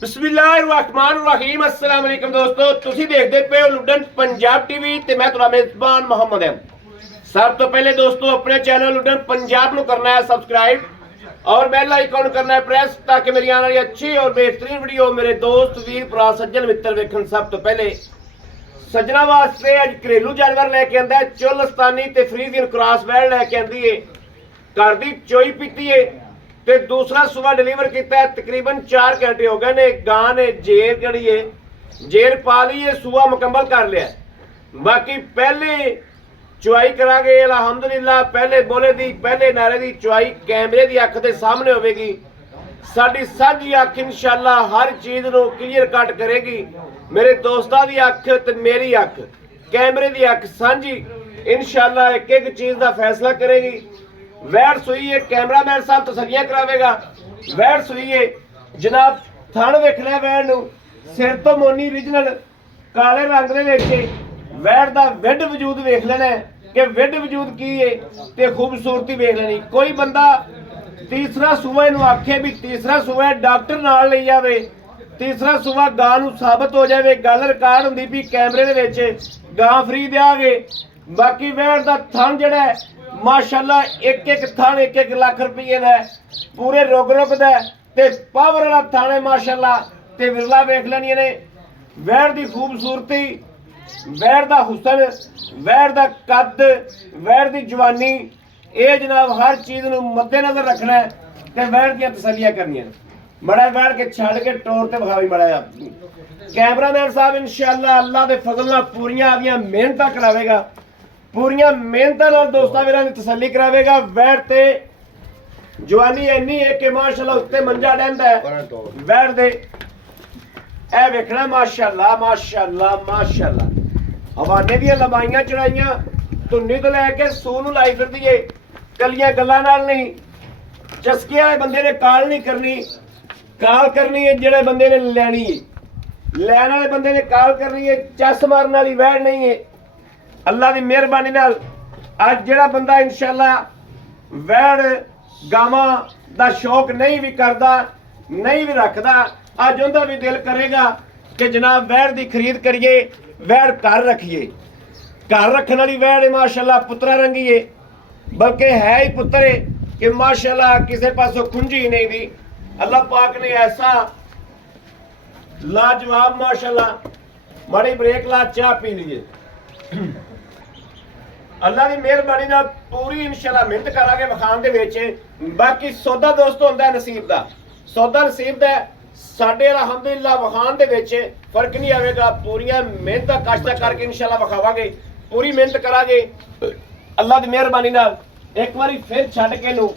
बिस्मिल्लाहिर्रहमानिर्रहीम अस्सलाम वालेकुम दोस्तों, ਤੁਸੀਂ ਦੇਖਦੇ ਪਏ ਹੋ ਲੁਡਨ ਪੰਜਾਬ ਟੀਵੀ ਤੇ ਮੈਂ ਤੁਹਾਡਾ ਮੇਜ਼ਬਾਨ ਮੁਹੰਮਦ ਹਾਂ। ਸਭ ਤੋਂ ਪਹਿਲੇ ਦੋਸਤੋ ਆਪਣੇ ਚੈਨਲ ਲੁਡਨ ਪੰਜਾਬ ਨੂੰ ਕਰਨਾ ਹੈ ਸਬਸਕ੍ਰਾइब और बेल आइकन करना है प्रेस ताकि मेरी आने वाली अच्छी और बेहतरीन वीडियो मेरे दोस्त वीर भरा सज्जन मित्र वेखण। सब तो पहले सज्जना वास्ते अज घरेलू जानवर लैके आंदा है चोलस्तानी ते फ्रीजियन क्रॉस बैड लैके आंदी है। घर दी चोई पीती है ते दूसरा सुबह डिलीवर किया है। तकरीबन 4 घंटे हो गए ने। गां ने जेर जड़ी है जेर पा ली है, सुबह मुकम्मल कर लिया। बाकी पहले चुआई करा गए अलहमदुलिल्लाह। पहले बोले दी पहले नारे दी चुआई कैमरे दी अख के सामने होगी। साडी साझी अख इंशाअल्लाह हर चीज़ को क्लीयर कट करेगी। मेरे दोस्तों की अख ते मेरी अख कैमरे की अख साझी इंशाअल्लाह एक एक चीज़ का फैसला करेगी। वैट सुई है, कैमरामैन साहब तसल्लियां करावेगा। वैट सुई है जनाब, थण वेखना वैट नूं सिर तो मोनी ओरिजिनल काले रंग दे विच वैट दा विड वजूद वेख लेना कि विड वजूद की है ते खूबसूरती वेख लेनी। कोई बंदा तीसरा सूबा इनू आखे भी तीसरा सूबा डॉक्टर नाल ले जावे, तीसरा सूबा गां नूं साबित हो जाए। गल रिकॉर्ड हुंदी भी कैमरे दे विच गां फ्री देआंगे। बाकी वैट दा थण जिहड़ा है माशाअल्लाह एक एक थण एक एक लाख रुपये दा पूरे रुग रुग दा ते पावर वाला थण है माशाअल्लाह। ते विरला वेख लेनियां ने। वैट दी खूबसूरती, वैट दा हुसन, वैट दा कद, वैट दी जवानी, ये जनाब हर चीज़ नूं मद्देनजर रखना है ते वैट दी तसल्लियां करनियां। बड़ा वैट के छड़ के टोर ते विखावी बड़ा कैमरामैन साहब इंशाअल्लाह अल्लाह दे फजल नाल पूरियां आदियां मेहनतां करावेगा, पूरियां मेहनतां नाल दोस्तां वीरां दी तसल्ली करावेगा। वैट ते जवानी इन्नी है कि माशाअल्लाह उत्ते मंजा डैंदा है वैट दे। ए वेखना माशाअल्लाह माशाअल्लाह माशाअल्लाह। हवाने दी लंबाइयां चढ़ाइयां धुन्नी तो लैके सू नूं लाई फिरदी है। कलियां गल्लां नाल नहीं, चस्के वाले बंदे ने काल नहीं करनी, काल करनी है जेड़े बंदे ने लैनी है। लैन वाले बंदे ने काल करनी है, चस मारन वाली वैट नहीं है। अल्लाह की मेहरबानी नाल अज जेड़ा बंदा इंशाअल्लाह वैट गावां दा शौक नहीं भी करदा नहीं भी रखदा, अज उनका भी दिल करेगा कि जनाब वैट की खरीद करिए, वैट घर रखिए। घर रखने वाली वैट है माशाअल्लाह पुत्रा रंगी है, बल्कि है ही पुत्र है कि माशाअल्लाह किसी पासों खुंजी ही नहीं दी। अल्लाह पाक ने ऐसा लाजवाब माशाअल्लाह। माड़ी ब्रेक ला चाह पी लीजिए। अल्लाह की मेहरबानी नाल पूरी इंशाअल्लाह मेहनत करांगे विखाण दे विच। बाकी सौदा दोस्तों हुंदा नसीब दा, सौदा नसीब दा साडे अलहमदुलिल्लाह विखाण दे विच फर्क नहीं आवेगा। पूरियां मेहनतां कष्ट करके इंशाअल्लाह विखावांगे, पूरी मेहनत करांगे अल्लाह की मेहरबानी नाल। एक बारी फिर छड्ड के नूं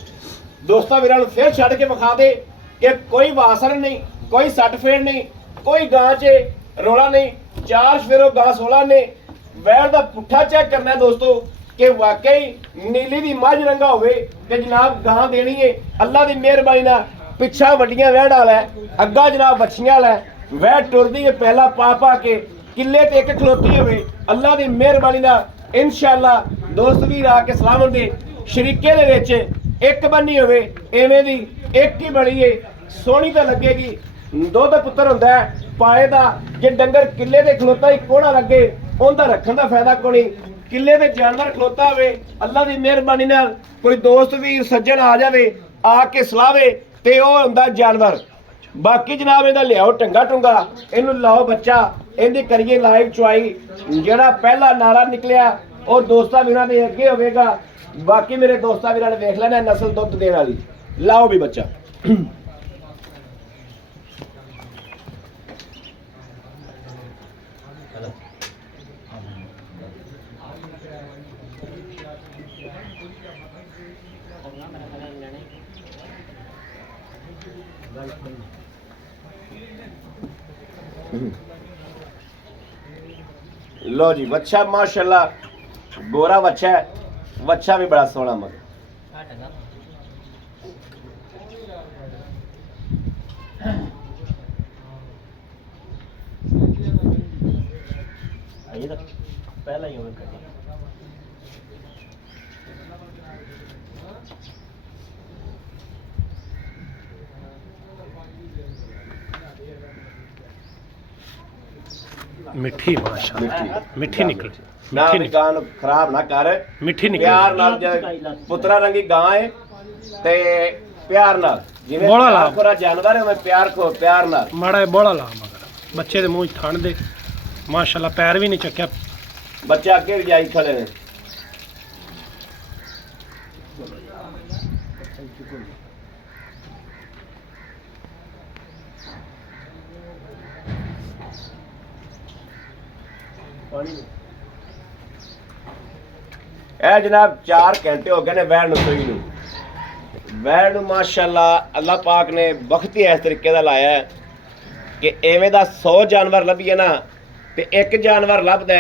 दोस्तां वीरां नूं फिर छड्ड के विखा दे कि कोई वासर नहीं, कोई सट फेड़ नहीं, कोई गां च रोला नहीं। 4 फेरो गां 16 ने। वैट दा पुट्ठा चेक करना है दोस्तों कि वाकई नीली दी मझ रंगा होवे कि जनाब गां देनी है। अल्लाह की मेहरबानी नाल पिछा वड्डियां वैट वाला है, अग्गा जनाब बच्चियां वाला है। वैट टुरदी है पहला पा पा के किले ते एक खलोती होवे। अल्लाह की मेहरबानी नाल इंशाअल्लाह दोस्त भी आके सलाम दे शरीके दे विच एक बन्नी होवे एवें दी एक ही बड़ी है। सोहनी तो लगेगी, दुध पुत्तर हुंदा है पाए दा। जे डंगर किले ते खलोता ही कोड़ा लगे उनका रखने का फायदा कोई। किले ते जानवर खलोता होवे अल्लाह की मेहरबानी नाल कोई दोस्त भी सज्जन आ जावे आके सलावे ते ओह हुंदा जानवर। बाकी जनाब इहदा लियाओ टंगा टुंगा, इनू लाओ बच्चा, इहदी करिए लाइव चुआई। जिहड़ा पहला नारा निकलिया और दोस्तां वीरां दे अगे होवेगा। बाकी मेरे दोस्तां वीरां ने वेख लेना नस्ल दुध देने वाली। लाओ भी बच्चा। लो जी बच्चा माशाअल्लाह गोरा बच्चा है, बच्चा भी बड़ा सोहना मगर। पहला ही ਮਿੱਠੀ ਮਾਸ਼ਾਅੱਲਾ ਮਿੱਠੀ ਨਿਕਲੀ ਨਾ ਵੀ ਗਾਂ ਨੂੰ ਖਰਾਬ ਨਾ ਕਰ ਮਿੱਠੀ ਨਿਕਲੀ ਪਿਆਰ ਨਾਲ ਪੁੱਤਰਾ ਰੰਗੀ ਗਾਂ ਹੈ ਤੇ ਪਿਆਰ ਨਾਲ ਜਿਵੇਂ ਬੋਲਾ ਲਾ ਖੋਰਾ ਜਾਨਵਰ ਹੈ ਮੈਂ ਪਿਆਰ ਨਾਲ ਮਾੜਾ ਬੋਲਾ ਲਾ ਮਗਰ ਬੱਚੇ ਦੇ ਮੂੰਹ 'ਚ ਠੰਡ ਦੇ ਮਾਸ਼ਾਅੱਲਾ ਪੈਰ ਵੀ ਨਹੀਂ ਚੱਕਿਆ ਬੱਚਾ ਅੱਗੇ ਵੀ ਜਾਈ ਖੜੇ ਨੇ ਇਹ ਜਨਾਬ 4 ਘੰਟੇ ਹੋ ਗਏ ਨੇ ਵੈਣ ਨੂੰ ਸੂਈ ਨੂੰ ਵੈਣ ਨੂੰ ਮਾਸ਼ਾਅੱਲਾ ਅੱਲਾਹ ਪਾਕ ਨੇ ਵਕਤ ਹੀ ਇਸ ਤਰੀਕੇ ਦਾ ਲਾਇਆ ਹੈ ਕਿ ਐਵੇਂ ਦਾ 100 ਜਾਨਵਰ ਲੱਭੀਏ ਨਾ ਤੇ ਇੱਕ ਜਾਨਵਰ ਲੱਭਦਾ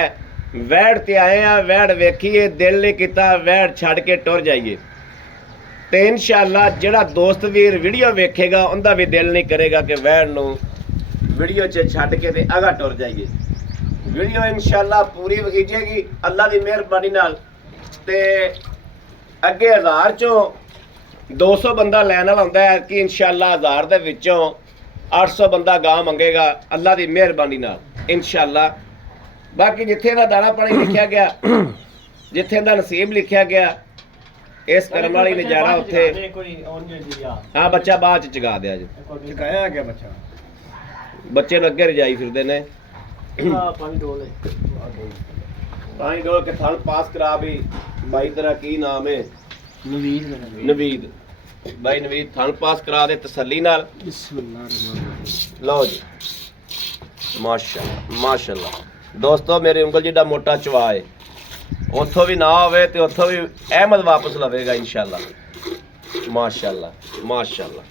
ਵੈੜ ਤੇ ਆਏ ਆ ਵੈੜ ਵੇਖੀਏ ਦਿਲ ਨਹੀਂ ਕੀਤਾ ਵੈੜ ਛੱਡ ਕੇ ਟੁਰ ਜਾਈਏ ਤੇ ਇਨਸ਼ਾਅੱਲਾ ਜਿਹੜਾ ਦੋਸਤ ਵੀਰ ਵੀਡੀਓ ਵੇਖੇਗਾ ਉਹਦਾ ਵੀ ਦਿਲ ਨਹੀਂ ਕਰੇਗਾ ਕਿ ਵੈੜ ਨੂੰ ਵੀਡੀਓ 'ਚ ਛੱਡ ਕੇ ਤੇ ਅਗਾ ਟੁਰ ਜਾਈਏ ਵੀਡੀਓ ਇਨਸ਼ਾਅੱਲਾ ਪੂਰੀ ਵਿਖੀਜੇਗੀ ਅੱਲਾਹ ਦੀ ਮਿਹਰਬਾਨੀ ਨਾਲ ਤੇ ਅੱਗੇ 1000 ਚੋਂ 200 ਬੰਦਾ ਲੈਣ ਵਾਲਾ ਹੁੰਦਾ ਹੈ ਕਿ ਇਨਸ਼ਾਅੱਲਾ 1000 ਦੇ ਵਿੱਚੋਂ 800 ਬੰਦਾ ਗਾਂ ਮੰਗੇਗਾ ਅੱਲਾਹ ਦੀ ਮਿਹਰਬਾਨੀ ਨਾਲ ਇਨਸ਼ਾਅੱਲਾ ਬਾਕੀ ਜਿੱਥੇ ਦਾ ਦਾਣਾ ਪਾਣੀ ਲਿਖਿਆ ਗਿਆ ਜਿੱਥੇ ਦਾ ਨਸੀਬ ਲਿਖਿਆ ਗਿਆ ਇਸ ਕਰਮ ਵਾਲੀ ਨੇ ਜਾਣਾ ਉੱਥੇ ਹਾਂ ਬੱਚਾ ਬਾਅਦ ਚ ਚਗਾ ਦਿਆ ਜੀ ਚਕਾਇਆ ਗਿਆ ਬੱਚਾ ਬੱਚੇ ਨੂੰ ਅੱਗੇ ਰਜਾਈ ਫਿਰਦੇ ਨੇ ਪਾਣੀ ਡੋਲ ਪਾਣੀ ਡੋਲ ਕੇ ਥਣ ਪਾਸ ਕਰਾ ਵੀ ਬਾਈ ਤੇਰਾ ਕੀ ਨਾਮ ਹੈ ਨਵੀਦ ਬਾਈ ਨਵੀਦ ਥਣ ਪਾਸ ਕਰਾ ਦੇ ਤਸੱਲੀ ਨਾਲ ਬਿਸਮਿਲ੍ਲਾਹ ਲਓ ਜੀ ਮਾਸ਼ਾਅੱਲਾ ਮਾਸ਼ਾਅੱਲਾ ਦੋਸਤੋ ਮੇਰੀ ਉਂਗਲ ਜਿੱਡਾ ਮੋਟਾ ਚਵਾ ਹੈ ਉੱਥੋਂ ਵੀ ਨਾ ਹੋਵੇ ਤੇ ਉੱਥੋਂ ਵੀ ਅਹਿਮਦ ਵਾਪਸ ਲਵੇਗਾ ਇਨਸ਼ਾਅੱਲਾ ਮਾਸ਼ਾਅੱਲਾ ਮਾਸ਼ਾਅੱਲਾ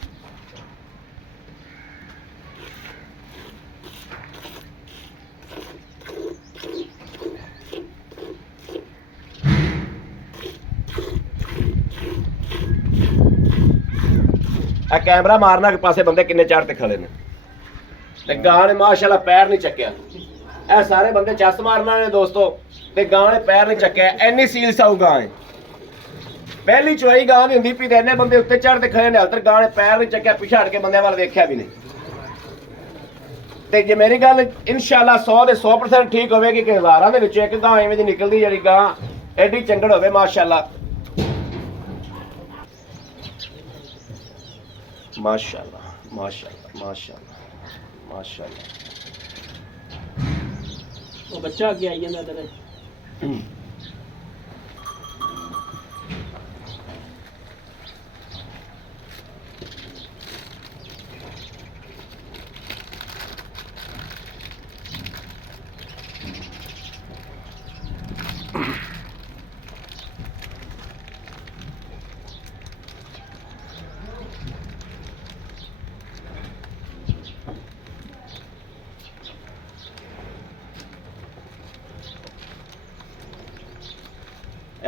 ਆ ਕੈਮਰਾ ਮਾਰਨਾ ਕਿ ਪਾਸੇ ਬੰਦੇ ਕਿੰਨੇ ਚਾਰ ਤੇ ਖੜੇ ਨੇ ਤੇ ਗਾਂ ਨੇ ਮਾਸ਼ਾਅੱਲਾ ਪੈਰ ਨਹੀਂ ਚੱਕਿਆ ਇਹ ਸਾਰੇ ਬੰਦੇ ਚੱਸ ਮਾਰਨਾ ਨੇ ਦੋਸਤੋ ਤੇ ਗਾਂ ਨੇ ਪੈਰ ਨਹੀਂ ਚੱਕਿਆ ਐਨੀ ਸੀਲ ਸਾਊ ਗਾਂ ਹੈ ਪਹਿਲੀ ਚੁਆਈ ਗਾਂ ਦੀ ਹੁੰਦੀ ਪਈ ਤੇ ਇੰਨੇ ਬੰਦੇ ਉੱਤੇ ਚੜ੍ਹਦੇ ਖੜੇ ਨੇ ਹਲਤਰ ਗਾਂ ਨੇ ਪੈਰ ਨਹੀਂ ਚੱਕਿਆ ਪਿੱਛੇ ਹਟ ਕੇ ਬੰਦਿਆਂ ਵੱਲ ਵੇਖਿਆ ਵੀ ਨਹੀਂ ਤੇ ਜੇ ਮੇਰੀ ਗੱਲ ਇਨਸ਼ਾਅੱਲਾ 100 ਦੇ 100% ਠੀਕ ਹੋਵੇਗੀ ਕਿ ਹਜ਼ਾਰਾਂ ਦੇ ਵਿੱਚੋਂ ਇੱਕ ਗਾਂ ਐਵੇਂ ਦੀ ਨਿਕਲਦੀ ਜਿਹੜੀ ਗਾਂ ਐਡੀ ਚੰਗੜ ਹੋਵੇ ਮਾਸ਼ਾਅੱਲਾ ਮਾਸ਼ਾਅੱਲਾ ਮਾਸ਼ਾਅੱਲਾ ਮਾਸ਼ਾਅੱਲਾ ਮਾਸ਼ਾਅੱਲਾ ਉਹ ਬੱਚਾ ਅੱਗੇ ਆਈ ਜਾਂਦਾ ਤੇਰੇ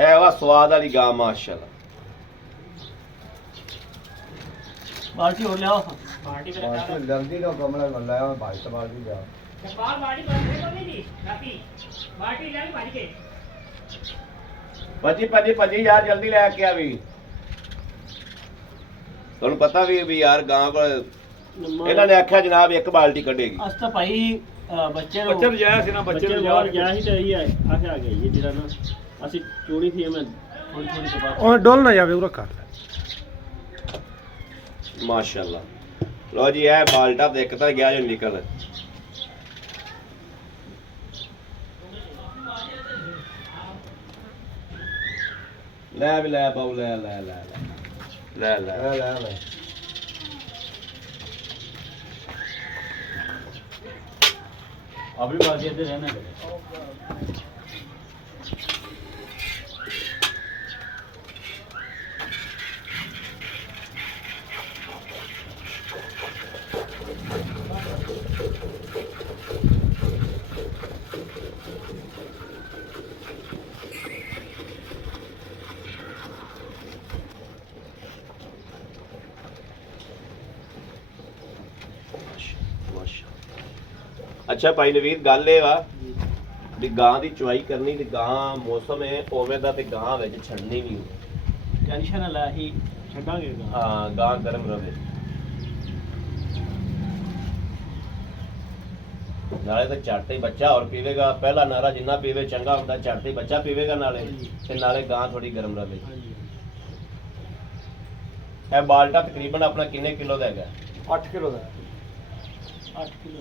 ਇਹ ਵਾ ਸਵਾਦ ਵਾਲੀ ਗਾਂ ਮਾਸ਼ਾਅੱਲਾ ਬਾਲਟੀ ਹੋ ਲਿਆ ਬਾਲਟੀ जल्दी तो कमला मल्ला है भाई तो बाल्टी जा बाल बाड़ी बंद है तो नहीं दी राती बाल्टी ले भाई के ਭੱਜੀ ਭੱਜੀ ਯਾਰ ਜਲਦੀ ਲੈ ਕੇ ਆ ਵੀ ਤੁਹਾਨੂੰ ਪਤਾ ਵੀ ਯਾਰ ਗਾਂ ਕੋਲ ਇਹਨਾਂ ਨੇ ਆਖਿਆ ਜਨਾਬ ਇੱਕ ਬਾਲਟੀ ਕੱਢੇਗੀ ਅਸ ਤਾਂ ਭਾਈ ਬੱਚੇ ਨੂੰ ਬੱਚੇ ਜਾਇਆ ਸੀ ਨਾ ਬੱਚੇ ਨੂੰ ਬਾਹਰ ਗਿਆ ਸੀ ਤੇ ਇਹ ਆ ਗਿਆ ਇਹ ਜਿਹੜਾ ਨਾ ਅਸੀਂ ਚੋਣੀ ਸੀ ਮੈਂ ਥੋੜੀ ਤੋਂ ਬਾਅਦ ਉਹ ਡੋਲ ਨਾ ਜਾਵੇ ਉਹ ਰੱਖ ਮਾਸ਼ਾਅੱਲਾ ਲੋ ਜੀ ਇਹ ਬਾਲਟਾ ਦੇਖ ਤਾਂ ਗਿਆ ਜੋ ਨਿਕਲ ਲੈ ਵੀ ਲੈ ਬਾਉ ਲੈ ਲੈ ਲੈ ਲੈ ਲੈ ਲੈ ले ले ਅਭੀ ਬਾਜੀ ਇੱਧਰ ਰਹਿਣਾ ਅੱਛਾ ਭਾਈ ਨਵੀਦ ਗੱਲ ਇਹ ਵਾ ਵੀ ਗਾਂ ਦੀ ਚੁਆਈ ਕਰਨੀ ਤੇ ਗਾਂ ਮੌਸਮ ਹੈ ਉਵੇਂ ਦਾ ਤੇ ਗਾਂ ਵਿੱਚ ਛੱਡਣੀ ਵੀ ਟੈਨਸ਼ਨ ਨਾ ਲੈ ਹੀ ਛੱਡਾਂਗੇ ਹਾਂ ਗਾਂ ਗਰਮ ਰਵੇ ਨਾਲੇ ਤਾਂ ਝੱਟ ਹੀ ਬੱਚਾ ਹੋਰ ਪੀਵੇਗਾ। ਪਹਿਲਾ ਨਾਰਾ ਜਿੰਨਾ ਪੀਵੇ ਚੰਗਾ ਹੁੰਦਾ, ਝੱਟ ਹੀ ਬੱਚਾ ਪੀਵੇਗਾ ਨਾਲੇ, ਤੇ ਨਾਲੇ ਗਾਂ ਥੋੜੀ ਗਰਮ ਰਹੇ। ਇਹ ਬਾਲਟਾ ਤਕਰੀਬਨ ਆਪਣਾ ਕਿੰਨੇ ਕਿਲੋ ਦਾ ਹੈਗਾ? 8 ਕਿਲੋ ਦਾ 8 ਕਿਲੋ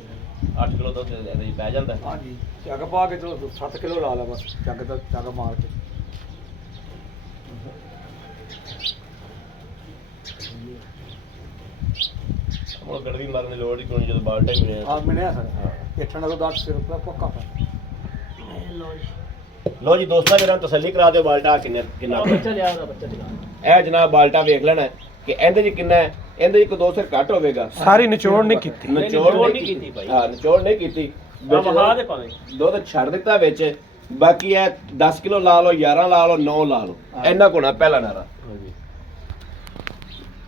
8 ਕਿਲੋ ਦੁੱਧ ਇਹਦੇ ਵਿੱਚ ਪੈ ਜਾਂਦਾ। ਹਾਂਜੀ ਚੱਗ ਪਾ ਕੇ ਚਲੋ 7 ਕਿਲੋ ਲਾ ਲਾ ਬਸ, ਚੱਗ ਮਾਰ ਕੇ। ਹੁਣ ਗੜਵੀ ਮਾਰਨ ਦੀ ਲੋੜ ਹੀ ਕੋਈ ਜਦੋਂ ਬਾਲਟਾ ਹੀ ਮਿਲਿਆ। ਆ ਮਿਲਿਆ ਸਰ ਇੱਥੋਂ ਦਾ 10 ਰੁਪਏ ਪੱਕਾ ਪਾ। ਲੋ ਜੀ ਦੋਸਤਾਂ ਜਰਾ ਤਸੱਲੀ ਕਰਾ ਦਿਓ ਬਾਲਟਾ ਕਿੰਨਾ ਬੱਚਾ ਲਿਆ ਉਹਦਾ ਬੱਚਾ ਲਿਆ। ਇਹ ਜਨਾਬ ਬਾਲਟਾ ਵੇਖ ਲੈਣਾ ਕਿ ਇਹਦੇ 'ਚ ਕਿੰਨਾ ਹੈ। ਇਹਦੇ 'ਚ ਇੱਕ ਦੋ ਸਿਰ ਘੱਟ ਹੋਵੇਗਾ। ਸਾਰੀ ਨਿਚੋੜ ਨਹੀਂ ਕੀਤੀ। ਨਿਚੋੜ ਨਹੀਂ ਕੀਤੀ ਭਾਈ। ਹਾਂ ਨਿਚੋੜ ਨਹੀਂ ਕੀਤੀ। ਵਹਾ ਦੇ ਭਾਵੇਂ ਦੁੱਧ ਛੱਡ ਦਿੱਤਾ ਵਿੱਚ। ਬਾਕੀ ਇਹ 10 ਕਿਲੋ ਲਾ ਲਓ, 11 ਲਾ ਲਓ, 9 ਲਾ ਲਓ, ਇੰਨਾ ਕੋਣਾ ਪਹਿਲਾ ਨਾਰਾ।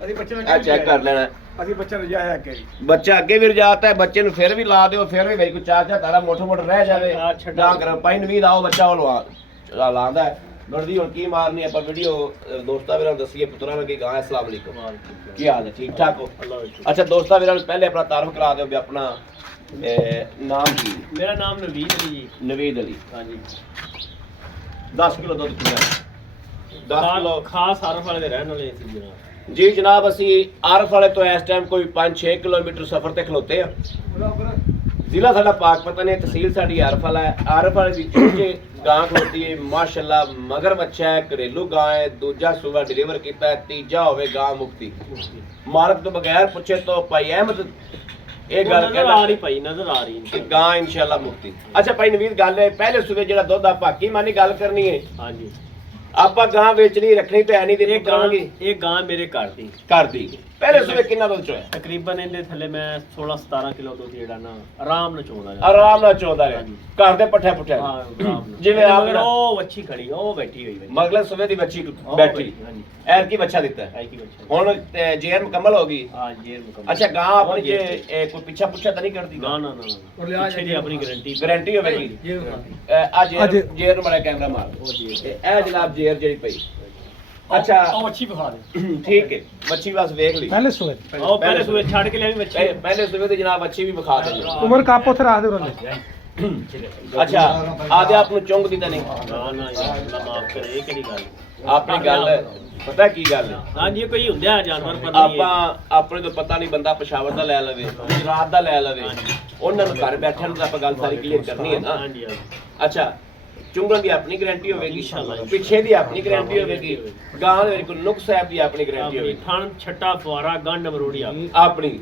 ਅਸੀਂ ਬੱਚੇ ਨੂੰ ਇਹ ਚੈੱਕ ਕਰ ਲੈਣਾ। ਅਸੀਂ ਬੱਚਾ ਰਜਾਇਆ ਅੱਗੇ ਬੱਚਾ ਅੱਗੇ ਵੀ ਰਜਾਤਾ ਹੈ, ਬੱਚੇ ਨੂੰ ਫਿਰ ਵੀ ਲਾ ਦਿਓ, ਫਿਰ ਵੀ ਕੋਈ ਚਾਰ ਤਾਰਾ ਮੋਟਾ ਮੋਟਾ ਰਹਿ ਜਾਵੇ ਛੱਡਾ ਕਰ ਪਾਈਨ ਵੀ ਲਾਓ, ਬੱਚਾ ਉਹ ਲਾਉਂਦਾ ਹੈ। ਗੜਦੀ ਹੁਣ ਕੀ ਮਾਰਨੀ ਆਪਾਂ ਵੀਡੀਓ ਦੋਸਤਾਂ ਵੀਰਾਂ ਨੂੰ ਦੱਸੀਏ ਪੁੱਤਰਾਂ ਨੂੰ ਕਿ ਗਾਂ। ਅਸਲਾਮ ਅਲੈਕੁਮ, ਕੀ ਹਾਲ ਹੈ? ਠੀਕ ਠਾਕ ਹੋ? ਅੱਛਾ ਦੋਸਤਾਂ ਵੀਰਾਂ ਨੂੰ ਪਹਿਲੇ ਆਪਣਾ ਤਾਰਫ ਕਰਾ ਦਿਓ ਵੀ ਆਪਣਾ ਨਾਮ ਕੀ? ਮੇਰਾ ਨਾਮ ਨਵੀਦ ਅਲੀ ਜੀ। ਨਵੀਦ ਅਲੀ। ਹਾਂਜੀ 10 ਕਿਲੋ ਦੁੱਧ ਪੀਣਾ। 10 ਕਿਲੋ ਖਾਸ ਆਰਫ ਵਾਲੇ ਦੇ ਰਹਿਣ ਵਾਲੇ ਸੀ ਜਨਾਬ। ਜੀ ਜਨਾਬ ਅਸੀਂ ਆਰਫ ਵਾਲੇ ਤੋਂ ਇਸ ਟਾਈਮ ਕੋਈ 5-6 ਕਿਲੋਮੀਟਰ ਸਫ਼ਰ ਤੇ ਖਲੋਤੇ ਆ। ਜ਼ਿਲ੍ਹਾ ਸਾਡਾ ਪਾਕਪਤਨ ਹੈ, ਤਹਿਸੀਲ ਸਾਡੀ ਆਰਫ ਵਾਲਾ ਹੈ। ਆਰਫ ਵਾਲੇ ਦੀ ਚੂਚੇ ਗਾਂ ਖਲੋਤੀ ਹੈ ਮਾਸ਼ਾਅੱਲਾ, ਮਗਰ ਬੱਚਾ ਹੈ, ਘਰੇਲੂ ਗਾਂ ਹੈ, ਦੂਜਾ ਸੂਬਾ ਡਿਲੀਵਰ ਕੀਤਾ ਹੈ, ਤੀਜਾ ਹੋਵੇ ਗਾਂ ਮੁਕਤੀ। ਮਾਲਕ ਤੋਂ ਬਗੈਰ ਪੁੱਛੇ ਤੋਂ ਭਾਈ ਅਹਿਮਦ ਇਹ ਗੱਲ ਨਜ਼ਰ ਆ ਰਹੀ ਭਾਈ, ਨਜ਼ਰ ਆ ਰਹੀ ਕਿ ਗਾਂ ਇਨਸ਼ਾਅੱਲਾ ਮੁਕਤੀ। ਅੱਛਾ ਭਾਈ ਨਵੀਦ ਗੱਲ ਹੈ, ਪਹਿਲੇ ਸੂਬੇ ਜਿਹੜਾ ਦੁੱਧ ਆਪਾਂ ਕੀ ਮਾਨੀ ਗੱਲ ਕਰਨੀ ਹੈ। ਹਾਂਜੀ ਆਪਾਂ ਗਾਂ ਵੇਚਣੀ ਰੱਖਣੀ ਤੇ ਹੈ ਨਹੀਂ, ਤੇ ਇਹ ਗਾਂ ਮੇਰੇ ਘਰ ਦੀ ਘਰ ਦੀ। ਪਹਿਲੇ ਸੂਬੇ ਕਿੰਨਾ ਦੁੱਧ ਚੋਇਆ? ਤਕਰੀਬਨ ਇਹਦੇ ਥੱਲੇ ਮੈਂ 16-17 ਕਿਲੋ ਦੁੱਧ ਜਿਹੜਾ ਨਾ ਆਰਾਮ ਨਾਲ ਚੋਂਦਾ ਆਰਾਮ ਨਾਲ ਚੋਂਦਾ ਰਿਹਾ ਘਰ ਦੇ ਪੱਠੇ ਪੁੱਠੇ। ਹਾਂ ਆਰਾਮ ਨਾਲ। ਜਿਵੇਂ ਆਪ ਮਗਰ ਉਹ ਵੱਛੀ ਖੜੀ, ਉਹ ਬੈਠੀ ਹੋਈ ਮਗਲੇ ਸੂਬੇ ਦੀ ਬੱਚੀ ਬੈਠੀ। ਹਾਂਜੀ ਐਰ ਕੀ ਬੱਚਾ ਦਿੱਤਾ ਹੈ? ਐ ਕੀ ਬੱਚਾ ਹੁਣ ਜੇਰ ਮੁਕੰਮਲ ਹੋ ਗਈ। ਹਾਂ ਜੇਰ ਮੁਕੰਮਲ। ਅੱਛਾ ਗਾਂ ਆਪਣੀ ਜੇ ਕੋਈ ਪਿੱਛਾ ਪੁੱਛਾ ਤਾਂ ਨਹੀਂ ਕਰਦੀ? ਨਾ ਨਾ ਨਾ ਪਿੱਛੇ ਦੀ ਆਪਣੀ ਗਾਰੰਟੀ ਗਾਰੰਟੀ ਹੋਵੇਗੀ। ਅੱਜ ਜੇਰ ਨੂੰ ਬੜਾ ਕੈਮਰਾ ਮਾਰ। ਇਹ ਜਨਾਬ ਜੇਰ ਜਿਹੜੀ ਪਈ। ਅੱਛਾ ਉਹ ਅੱਛੀ ਵਿਖਾ ਦੇ। ਠੀਕ ਹੈ ਬੱਚੀ ਬਸ ਵੇਖ ਲਈ। ਪਹਿਲੇ ਸੂਏ ਉਹ ਪਹਿਲੇ ਸੂਏ ਛੱਡ ਕੇ ਲਿਆਵੀਂ ਬੱਚੀ। ਪਹਿਲੇ ਸੂਬੇ ਤੇ ਜਨਾਬ ਬੱਚੀ ਵੀ ਵਿਖਾ ਦੇ। ਉਮਰ ਕੱਪ ਉੱਥੇ ਰੱਖ ਦੇ ਉਹਨੇ। ਅੱਛਾ ਆਦੇ ਆਪ ਨੂੰ ਚੁੰਗ ਦੀ ਤਾਂ ਨਹੀਂ? ਨਾ ਨਾ ਯਾਰ ਅੱਲਾ ਮਾਫ ਕਰੇ, ਇਹ ਕਿਹੜੀ ਗੱਲ? ਆਪਣੀ ਗੱਲ ਪਤਾ ਕੀ ਗੱਲ ਹੈ? ਹਾਂਜੀ ਕੋਈ ਹੁੰਦਿਆ ਜਾਨਵਰ ਪਤਾ ਨਹੀਂ। ਆਪਾਂ ਆਪਣੇ ਤੋਂ ਪਤਾ ਨਹੀਂ ਬੰਦਾ ਪਸ਼ਾਵਰ ਦਾ ਲੈ ਲਵੇ, ਗੁਜਰਾਤ ਦਾ ਲੈ ਲਵੇ, ਉਹਨਾਂ ਨੂੰ ਘਰ ਬੈਠਿਆਂ ਨੂੰ ਤਾਂ ਆਪਾਂ ਗੱਲ ਸਾਰੀ ਕਲੀਅਰ ਕਰਨੀ ਹੈ ਨਾ। ਹਾਂਜੀ ਹਾਂਜੀ ਅੱਛਾ ਚੁੰਗਣ ਦੀ ਆਪਣੀ ਗਾਰੰਟੀ ਹੋਵੇਗੀ, ਇੰਸ਼ਾਅੱਲਾ। ਪਿੱਛੇ ਦੀ ਆਪਣੀ ਗਾਰੰਟੀ ਹੋਵੇਗੀ, ਗਾਂ ਦੇ ਵਿੱਚ ਕੋਈ ਨੁਕਸ ਹੈ ਦੀ ਆਪਣੀ ਗਾਰੰਟੀ ਆਪਣੀ ਹੋਵੇਗੀ, ਥਣ ਛੱਟਾ ਫੁਆਰਾ ਗੰਢ ਮਰੋੜੀ ਆਪਣੀ। ਆਪਣੀ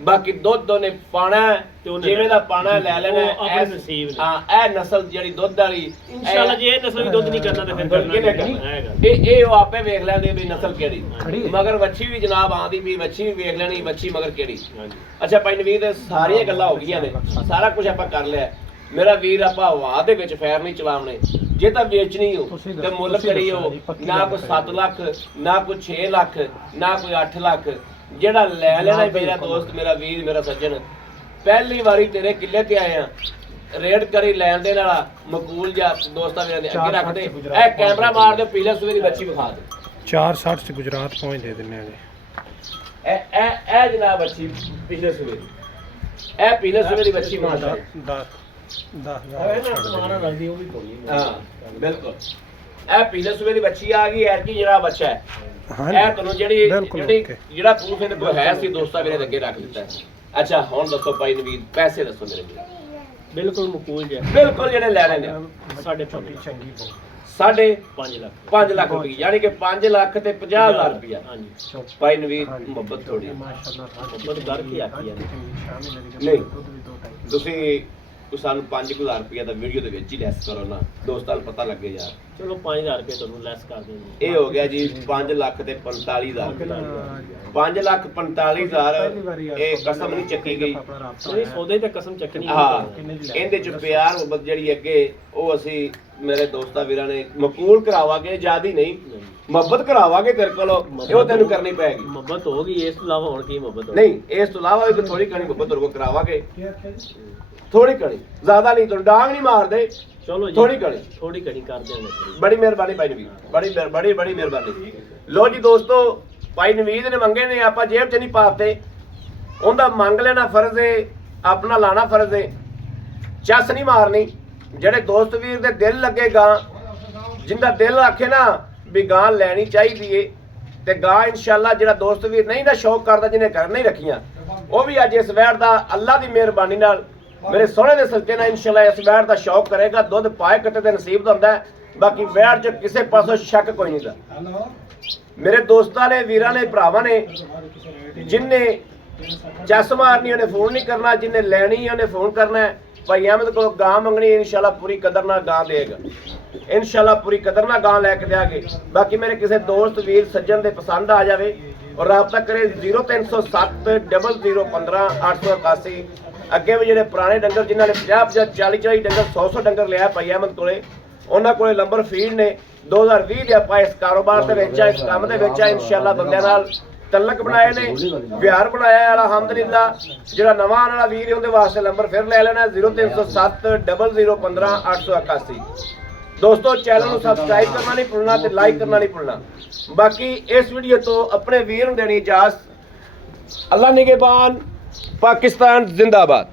ਬਾਕੀ ਦੁੱਧ ਉਹਨੇ ਪਾਣਾ ਤੇ ਉਹਨੇ ਜਿਵੇਂ ਦਾ ਪਾਣਾ ਲੈ ਲੈਣਾ। ਉਹ ਆਪਣੇ ਨਸੀਬ ਨੇ। ਹਾਂ ਇਹ ਨਸਲ ਜਿਹੜੀ ਦੁੱਧ ਵਾਲੀ ਇੰਸ਼ਾਅੱਲਾ ਜੇ ਇਹ ਨਸਲ ਵੀ ਦੁੱਧ ਨਹੀਂ ਕਰਨਾ ਤੇ ਫਿਰ ਕਿਹਨੇ ਕਰਨਾ ਕਰਨਾ? ਹੈਗਾ। ਇਹ ਉਹ ਆਪੇ ਵੇਖ ਲੈਂਦੇ ਵੀ ਨਸਲ ਕਿਹੜੀ। ਖੜੀ ਹੈ। ਮਗਰ ਵੱਛੀ ਵੀ ਜਨਾਬ ਆਂਦੀ ਵੀ ਵੱਛੀ ਵੀ ਵੇਖ ਲੈਣੀ, ਵੱਛੀ ਮਗਰ ਕਿਹੜੀ। ਹਾਂਜੀ ਅੱਛਾ ਭਾਈ ਨਵੀਦ ਸਾਰੀਆਂ ਗੱਲਾਂ ਹੋ ਗਈਆਂ ਨੇ, ਸਾਰਾ ਕੁਝ ਆਪਾਂ ਕਰ ਲਿਆ। ਮੇਰਾ ਵੀਰ ਆਪਾਂ ਹਵਾ ਦੇ ਵਿੱਚ ਫੈਰ ਨਹੀਂ ਚਲਾਉਣੇ। ਜੇ ਤਾਂ ਵੇਚਣੀ ਹੋ ਤੇ ਮੁੱਲ ਕਰੀ ਹੋ, ਨਾ ਕੋਈ 7 ਲੱਖ, ਨਾ ਕੋਈ 6 ਲੱਖ, ਨਾ ਕੋਈ 8 ਲੱਖ। ਜਿਹੜਾ ਲੈ ਲੈਣਾ ਮੇਰਾ ਦੋਸਤ, ਮੇਰਾ ਵੀਰ, ਮੇਰਾ ਸੱਜਣ, ਪਹਿਲੀ ਵਾਰੀ ਤੇਰੇ ਕਿੱਲੇ ਤੇ ਆਏ ਆ, ਰੇਡ ਕਰੀ ਲੈਣ ਦੇ ਨਾਲ ਮਕਬੂਲ ਜਾਂ ਦੋਸਤਾਂ ਮੇਰੇ ਦੇ ਅੱਗੇ ਰੱਖ ਦੇ। ਇਹ ਕੈਮਰਾ ਮਾਰ ਦੇ, ਪੀਲੇ ਸੂਏ ਦੀ ਬੱਚੀ ਵਿਖਾ ਦੇ। 460 ਚ ਗੁਜਰਾਤ ਪਹੁੰਚ ਦੇ ਦਿੰਨੇ ਆ। ਇਹ ਜਨਾਬ ਬੱਚੀ ਪਿਛਲੇ ਸੂਏ ਦੀ, ਇਹ ਪੀਲੇ ਸੂਏ ਦੀ ਬੱਚੀ ਮਾਸ਼ਾਅੱਲਾ। 10 ਲੱਗਦੀ ਉਹ ਵੀ ਕੋਈ ਹਾਂ ਬਿਲਕੁਲ ਇਹ ਪੀਲੇ ਸੂਏ ਦੀ ਬੱਚੀ ਆ ਗਈ। ਐਰ ਕੀ ਜਿਹੜਾ ਬੱਚਾ ਹੈ ਹਾਂਜੀ ਇਹ ਤੁਹਾਨੂੰ ਜਿਹੜੀ ਬਿਲਕੁਲ ਜਿਹੜੀ okay। ਜਿਹੜਾ ਪ੍ਰੂਫ ਇਹਦੇ ਕੋਲ ਹੈ ਸੀ ਦੋਸਤਾਂ ਮੇਰੇ ਦੇ ਅੱਗੇ ਰੱਖ ਦਿੱਤਾ ਹੈ। ਅੱਛਾ ਹੁਣ ਦੱਸੋ ਭਾਈ ਨਵੀਦ ਪੈਸੇ ਦੱਸੋ ਮੇਰੇ ਵੀਰ। ਬਿਲਕੁਲ ਮਕੂਲ ਜੇ ਬਿਲਕੁਲ ਜਿਹੜੇ ਲੈ ਲੈਣੇ ਆ। ਸਾਡੇ ਚੰਗੀ ਬਹੁਤ। ਸਾਢੇ 5 ਲੱਖ 5 ਲੱਖ ਰੁਪਏ, ਯਾਨੀ ਕਿ 5 ਲੱਖ ਤੇ 50,000 ਰੁਪਇਆ। ਹਾਂਜੀ ਭਾਈ ਨਵੀਦ ਮੁਹੱਬਤ ਥੋੜੀ ਮਾਸ਼ਾਅੱਲਾ ਮੁਹੱਬਤ ਕਰ ਕੀ ਆਖੀ ਯਾਰ। ਨਹੀਂ ਤੁਸੀਂ ਸਾਨੂੰ 5,000 ਰੁਪਇਆ ਦਾ ਵੀਡੀਓ ਦੇ ਵਿੱਚ ਹੀ ਲੈਸ ਕਰੋ ਨਾ, ਦੋਸਤਾਂ ਨੂੰ ਪਤਾ ਲੱਗੇ ਯਾਰ। ਚਲੋ 5000 ਰੁਪਏ ਤੁਹਾਨੂੰ ਲੈਸ ਕਰ ਦਿੰਦੇ। ਇਹ ਹੋ ਗਿਆ ਜੀ 5 ਲੱਖ ਤੇ 45,000। 5 ਲੱਖ 45,000 ਇਹ ਕਸਮ ਨਹੀਂ ਚੱਕੀ ਗਈ। ਇਹ ਸੌਦੇ ਤੇ ਕਸਮ ਚੱਕਣੀ ਹਾਂ ਇਹਦੇ ਚ ਪਿਆਰ ਮੁਹੱਬਤ ਜਿਹੜੀ ਅੱਗੇ ਉਹ ਅਸੀਂ ਮੇਰੇ ਦੋਸਤਾਂ ਵੀਰਾਂ ਨੇ ਮਕਬੂਲ ਕਰਾਵਾਂਗੇ, ਜਿਆਦੀ ਨਹੀਂ ਮੁਹੱਬਤ ਕਰਾਵਾਂਗੇ ਤੇਰੇ ਕੋਲੋਂ, ਇਹ ਤੈਨੂੰ ਕਰਨੀ ਪੈਗੀ। ਮੁਹੱਬਤ ਹੋ ਗਈ, ਇਸ ਤੋਂ ਇਲਾਵਾ ਹੁਣ ਕੀ ਮੁਹੱਬਤ ਨਹੀਂ ਇਸ ਤੋਂ ਇਲਾਵਾ ਵੀ ਥੋੜੀ ਘਣੀ ਮੁਹੱਬਤ ਤੇਰੇ ਕੋਲ ਕਰਾਵਾਂਗੇ, ਥੋੜੀ ਘਣੀ, ਜ਼ਿਆਦਾ ਨਹੀਂ। ਤੁਹਾਨੂੰ ਡਾਂਗ ਨਹੀਂ ਮਾਰਦੇ, ਚਲੋ ਜੀ ਥੋੜੀ ਘਣੀ ਥੋੜੀ ਘਣੀ ਕਰ ਦਿਆਂਗੇ। ਬੜੀ ਮਿਹਰਬਾਨੀ ਭਾਈ ਨਵੀਦ, ਬੜੀ ਮਿਹਰਬਾਨੀ। ਲੋ ਜੀ ਦੋਸਤੋ ਭਾਈ ਨਵੀਦ ਨੇ ਮੰਗੇ ਨੇ, ਆਪਾਂ ਜੇਬ 'ਚ ਨਹੀਂ ਪਾਤੇ। ਉਹਦਾ ਮੰਗ ਲੈਣਾ ਫਰਜ਼ ਹੈ, ਆਪਣਾ ਲਾਣਾ ਫਰਜ਼ ਹੈ। ਚੱਸ ਨਹੀਂ ਮਾਰਨੀ। ਜਿਹੜੇ ਦੋਸਤ ਵੀਰ ਦੇ ਦਿਲ ਲੱਗੇ ਗਾਂ, ਜਿੰਦਾ ਦਿਲ ਆਖੇ ਨਾ ਵੀ ਗਾਂ ਲੈਣੀ ਚਾਹੀਦੀ ਏ, ਤੇ ਗਾਂ ਇਨਸ਼ਾਅੱਲਾ ਜਿਹੜਾ ਦੋਸਤ ਵੀਰ ਨਹੀਂ ਦਾ ਸ਼ੌਕ ਕਰਦਾ, ਜਿਹਨੇ ਘਰ ਨਹੀਂ ਰੱਖੀਆਂ, ਉਹ ਵੀ ਅੱਜ ਇਸ ਵੈੜ ਦਾ ਅੱਲਾ ਦੀ ਮਿਹਰਬਾਨੀ ਨਾਲ ਮੇਰੇ ਸੋਹਣੇ ਦੇ ਸਦਕੇ ਨਾਲ ਇਨਸ਼ਾਅੱਲਾ ਇਸ ਵੈੜ ਦਾ ਸ਼ੌਕ ਕਰੇਗਾ। ਦੁੱਧ ਪਾਏ ਕਿਤੇ ਦੇ ਨਸੀਬ ਦਾ ਹੁੰਦਾ ਹੈ, ਬਾਕੀ ਵੈੜ 'ਚ ਕਿਸੇ ਪਾਸੋਂ ਸ਼ੱਕ ਕੋਈ ਨਹੀਂ ਦਾ। ਮੇਰੇ ਦੋਸਤਾਂ ਨੇ, ਵੀਰਾਂ ਨੇ, ਭਰਾਵਾਂ ਨੇ, ਜਿਨਨੇ ਚੱਸ ਮਾਰਨੀ ਉਹਨੇ ਫੋਨ ਨਹੀਂ ਕਰਨਾ, ਜਿਨਨੇ ਲੈਣੀ ਉਹਨੇ ਫੋਨ ਕਰਨਾ ਹੈ। ਭਾਈ ਅਹਿਮਦ ਕੋਲ ਗਾਂ ਮੰਗਣੀ, ਇਨਸ਼ਾਅੱਲਾ ਪੂਰੀ ਕਦਰ ਨਾਲ ਗਾਂ ਦੇਗਾ, ਇਨਸ਼ਾਅੱਲਾ ਪੂਰੀ ਕਦਰ ਨਾਲ ਗਾਂ ਲੈ ਕੇ ਦਿਆਂਗੇ। ਬਾਕੀ ਮੇਰੇ ਕਿਸੇ ਦੋਸਤ ਵੀਰ ਸੱਜਣ ਦੇ ਪਸੰਦ ਆ ਜਾਵੇ ਔਰ ਰਾਬਤਾ ਕਰੇ 0307 0015 881। ਅੱਗੇ ਵੀ ਜਿਹੜੇ ਪੁਰਾਣੇ ਡੰਗਰ ਜਿਨ੍ਹਾਂ ਨੇ 50 40 ਡੰਗਰ 100 ਡੰਗਰ ਲਿਆ ਭਾਈ ਅਹਿਮਦ ਕੋਲੇ, ਉਹਨਾਂ ਕੋਲੇ ਨੰਬਰ ਫੀਡ ਨੇ। 2020 ਦੇ ਆਪਾਂ ਇਸ ਕਾਰੋਬਾਰ ਦੇ ਵਿੱਚ ਆ, ਇਸ ਕੰਮ ਦੇ ਵਿੱਚ ਆ, ਇਨਸ਼ਾਅੱਲਾ ਬੰਦਿਆਂ ਨਾਲ ਤਲਕ ਬਣਾਏ ਨੇ, ਵਿਹਾਰ ਬਣਾਇਆ। ਅਲਹਮਦੁਲਿਲਾ ਜਿਹੜਾ ਨਵਾਂ ਆਉਣ ਵਾਲਾ ਵੀਰ ਉਹਦੇ ਵਾਸਤੇ ਨੰਬਰ ਫਿਰ ਲੈ ਲੈਣਾ 0307 0015 881। ਦੋਸਤੋ ਚੈਨਲ ਨੂੰ ਸਬਸਕ੍ਰਾਈਬ ਕਰਨਾ ਨਹੀਂ ਭੁੱਲਣਾ ਤੇ ਲਾਈਕ ਕਰਨਾ ਨਹੀਂ ਭੁੱਲਣਾ। ਬਾਕੀ ਇਸ ਵੀਡੀਓ ਤੋਂ ਆਪਣੇ ਵੀਰ ਨੂੰ ਦੇਣੀ ਇਜਾਜ਼ਤ। ਅੱਲਾ ਨਿਗਹਿਬਾਨ, ਪਾਕਿਸਤਾਨ ਜ਼ਿੰਦਾਬਾਦ।